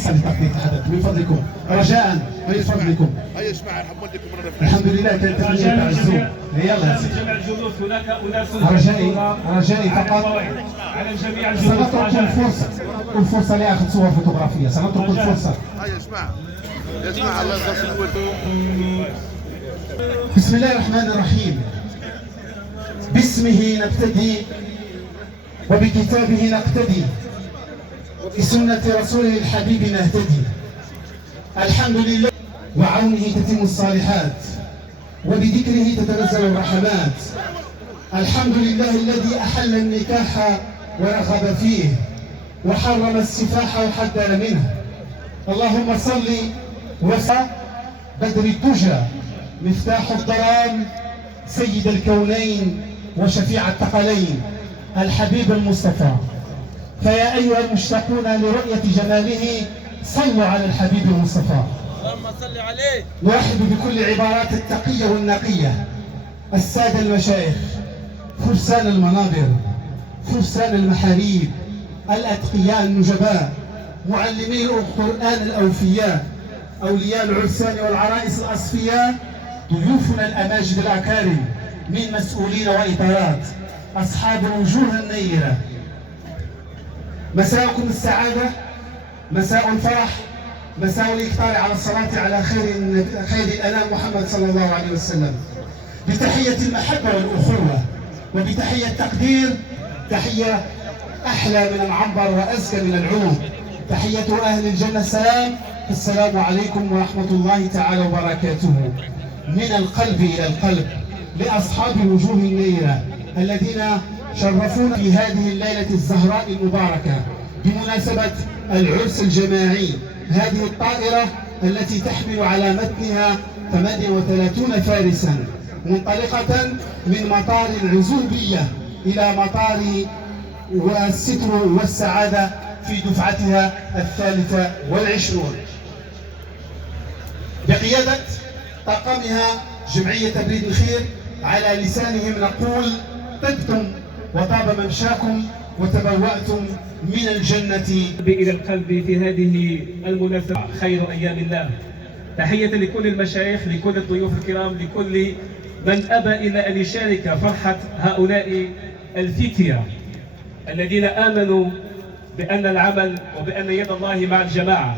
خاصه لتغطيه الحدث من فضلكم رجاء من فضلكم. هيا اسمع حمودكم الحمد لله كانت تحيه تاع الزوم. يلا جميع الجلوس هناك اناس رجائي فقط على جميع الجلوس. سنترك الفرصه لاخذ صور فوتوغرافيه. سنترك الفرصه. هيا اسمع الله يرضى. بسم الله الرحمن الرحيم. باسمه نبتدي وبكتابه نقتدي بسنة رسوله الحبيب نهتدي. الحمد لله وعونه تتم الصالحات وبذكره تتنزل الرحمات. الحمد لله الذي أحل النكاح ورغب فيه وحرم السفاح وحذر منه. اللهم صل وسلم بدر الدجى مفتاح الظلام سيد الكونين وشفيع الثقلين الحبيب المصطفى. فيا أيها المشتاقون لرؤية جماله صلوا على الحبيب المصطفى. اللهم صل عليه. نرحب بكل عبارات التقية والنقية السادة المشايخ فرسان المنابر فرسان المحاريب الأتقياء النجباء معلمي القرآن الأوفياء أولياء العرسان والعرائس الأصفياء ضيوفنا الأماجد الأكارم من مسؤولين وإطارات أصحاب الوجوه النيرة. مساءكم السعادة مساء الفرح مساء الإكثار على الصلاة على خير الأنام محمد صلى الله عليه وسلم. بتحية المحبة والأخوة وبتحية التقدير تحية أحلى من العنبر وأزكى من العود. تحية أهل الجنة السلام عليكم ورحمة الله تعالى وبركاته. من القلب إلى القلب لأصحاب الوجوه النيرة الذين شرفونا في هذه الليلة الزهراء المباركة بمناسبة العرس الجماعي. هذه الطائرة التي تحمل على متنها 38 فارسا منطلقة من مطار العزوبية إلى مطار الستر والسعادة في دفعتها 23 بقيادة طاقمها جمعية تبريد الخير. على لسانهم نقول طبتم وطاب ممشاكم وتبوأتم من الجنة إلى القلب في هذه المناسبة خير أيام الله. تحية لكل المشايخ لكل الضيوف الكرام لكل من أبى إلا أن يشارك فرحة هؤلاء الفتية الذين آمنوا بأن العمل وبأن يد الله مع الجماعة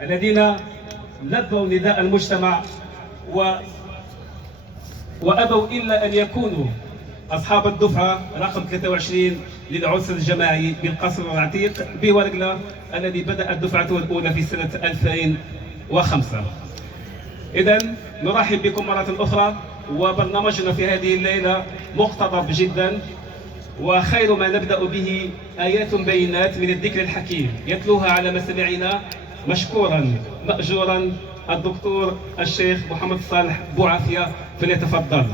الذين لبوا نداء المجتمع وأبوا إلا أن يكونوا أصحاب الدفعة رقم 23 للعرس الجماعي بالقصر العتيق بورقلة الذي بدأت دفعته الأولى في سنة 2005. إذن نرحب بكم مرة أخرى وبرنامجنا في هذه الليلة مقتضب جدا وخير ما نبدأ به آيات بينات من الذكر الحكيم يتلوها على مسامعنا مشكورا مأجورا الدكتور الشيخ محمد صالح بوعافية فليتفضل.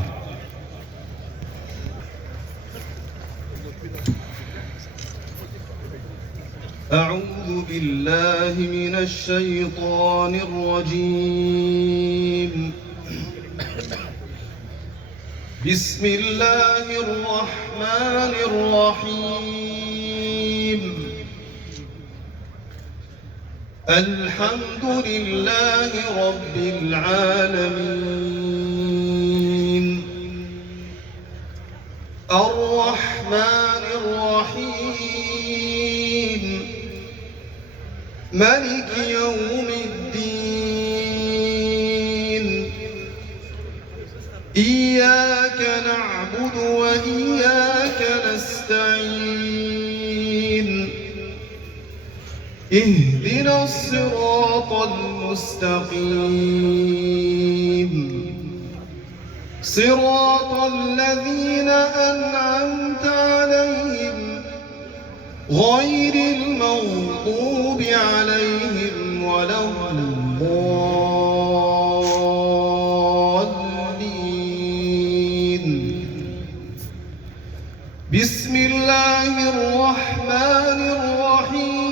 أعوذ بالله من الشيطان الرجيم. بسم الله الرحمن الرحيم. الحمد لله رب العالمين الرحمن الرحيم ملك يوم الدين إياك نعبد وإياك نستعين اهدنا الصراط المستقيم صراط الذين أنعمت عليهم غير المغضوب عليهم ولا الضالين. بسم الله الرحمن الرحيم.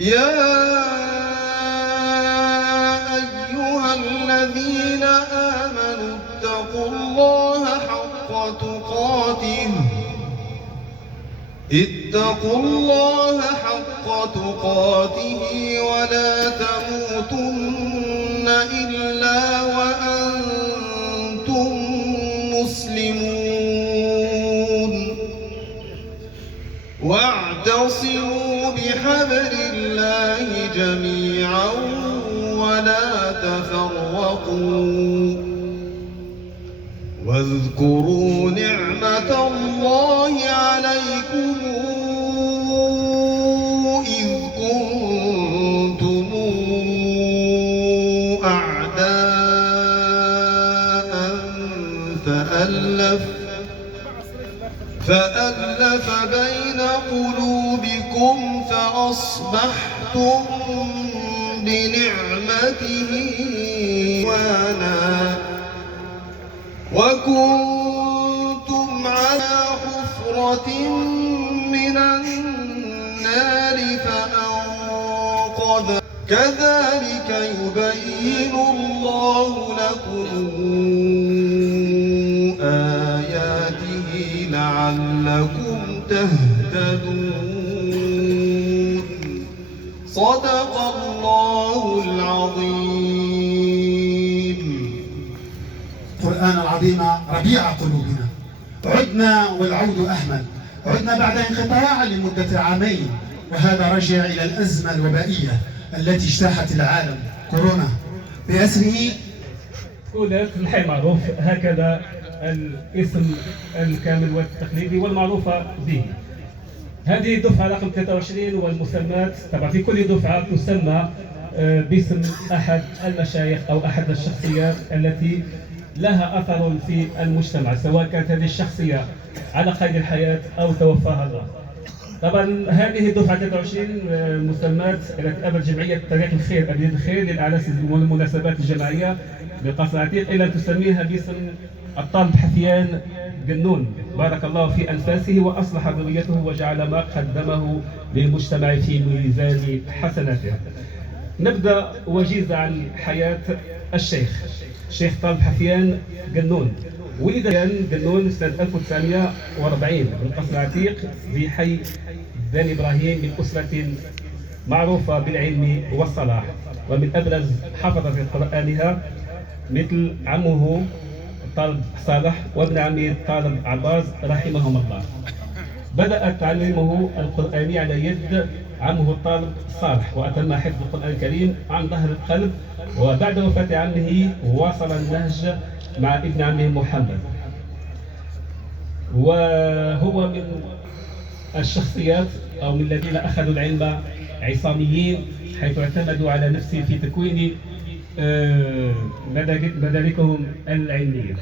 يا أيها الذين آمنوا اتقوا الله حق تقاته تقاته ولا تموتن إلا وأنتم مسلمون واعتصموا بحبل الله جميعا ولا تفرقوا واذكروا نعمة الله عليكم إذ كنتم أعداء فألف بين قلوبكم فأصبحتم بنعمته وكنتم على حفرة من النار فأنقذ كذلك يبين الله لكم آياته لعلكم تهتدون صدق الله العظيم. القرآن العظيم ربيع قلوبنا. عدنا والعود أهمل، عدنا بعد انقطاع لمدة عامين، وهذا رجع إلى الأزمة الوبائية التي اجتاحت العالم، كورونا بأسره. أولاد الحي معروف هكذا الاسم الكامل والتقليدي والمعروفة به. هذه الدفعة رقم 23 والمسمات طبعا في كل دفعة تسمى باسم أحد المشايخ أو أحد الشخصيات التي لها أثر في المجتمع، سواء كانت هذه الشخصية على قيد الحياة أو توفاها الله. طبعا هذه الدفعة 23 مسمات التي أبت جمعية طريق الخير أبيض الخير للأعراس والمناسبات الجماعية بقصر عتيق إلى أن تسميها باسم الطالب حفيان قنون، بارك الله في أنفاسه وأصلح ذريته وجعل ما قدمه للمجتمع في ميزان حسناته. نبدأ وجيز عن حياة الشيخ طالب حفيان قنون. ولد قنون سنة 1940 بالقصر العتيق في حي بني إبراهيم من أسرة معروفة بالعلم والصلاح، ومن أبرز حفظة قرآنها مثل عمه الطالب صالح وابن عمه الطالب عباس رحمهم الله. بدأ تعليمه القرآني على يد عمه الطالب صالح، وأتم حفظ القرآن الكريم عن ظهر القلب، وبعد وفاة عمه واصل النهج مع ابن عمه محمد. وهو من الشخصيات أو من الذين أخذوا العلم عصاميين، حيث اعتمدوا على نفسه في تكوين مداركهم العلمية.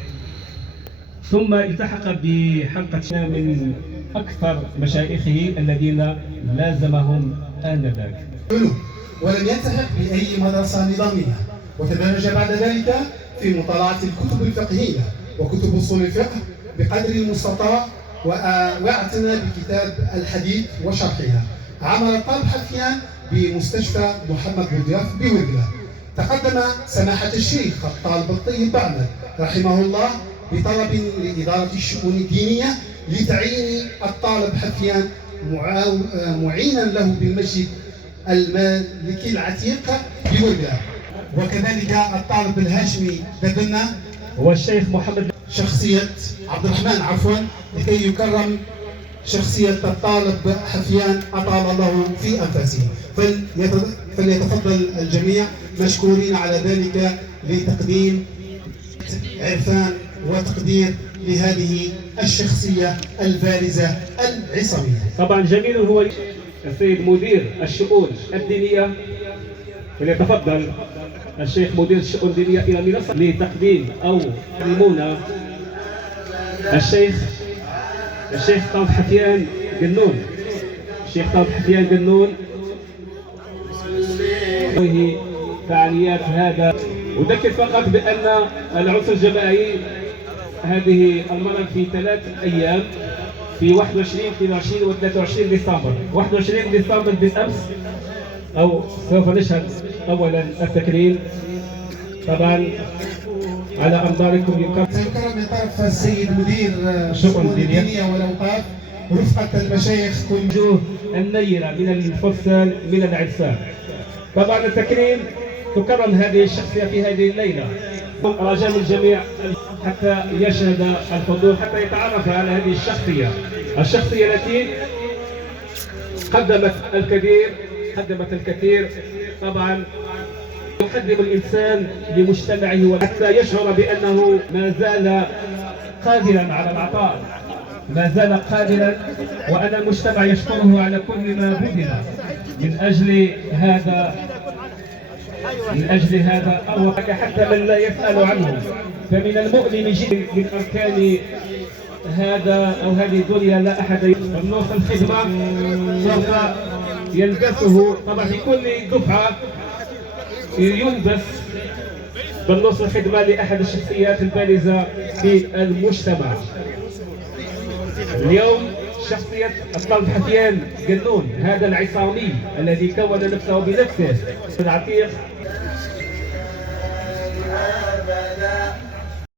ثم التحق بحلقة من أكثر مشايخه الذين لازمهم آنذاك. ولم يلتحق بأي مدرسة نظامية، وتدرج بعد ذلك في مطالعة الكتب الفقهية وكتب أصول الفقه بقدر المستطاع، واعتنى بكتاب الحديث وشرحها. عمل الطالب حفيان بمستشفى محمد بوضياف بورقلة. تقدم سماحة الشيخ الطالب الطيب بعمر رحمه الله بطلب لإدارة الشؤون الدينية لتعيين الطالب حفيان معينا له بالمسجد المالكي العتيق بورقلة. وكذلك الطالب الهاشمي لدنا هو الشيخ محمد شخصية عبد الرحمن لكي يكرم شخصية الطالب حفيان أطال الله في أنفاسه. فليتفضل الجميع مشكورين على ذلك لتقديم عرفان وتقدير لهذه الشخصية البارزة العصامية. طبعا جميل هو السيد مدير الشؤون الدينية، فليتفضل الشيخ مدير الشؤون الدينية إلى المنصة لتقديم أو يقدمون الشيخ طالب حفيان قنون. الشيخ طالب حفيان قنون وهي فعاليات هذا. أذكر فقط بأن العرس الجماعي هذه المرة في 3 أيام، في 21 22 و 23 ديسمبر. 21 ديسمبر بالأمس، أو سوف نشهد أولا التكريم طبعا على أنظاركم. سيكرم من طرف السيد مدير الشؤون الدينية والأوقاف رفقة المشايخ وجوه النيرة من الفرسان من العرسان. طبعا التكريم تكرم هذه الشخصية في هذه الليلة. رجاء الجميع حتى يشهد الحضور حتى يتعرف على هذه الشخصية التي قدمت الكثير. طبعا يقدم الإنسان لمجتمعه حتى يشعر بأنه ما زال قادرا على العطاء، ما زال قادرا، وأن المجتمع يشكره على كل ما بذل من أجل هذا أو حتى من لا يسأل عنه. فمن المؤلم جدا من أركان هذه الدنيا لا أحد النص الخدمة سوف يلبسه. طبعا في كل دفعة يلبس بالنص الخدمة لأحد الشخصيات البارزة في المجتمع. اليوم شخصية الطالب حفيان قنون، هذا العصامي الذي كون نفسه بنفسه العتيق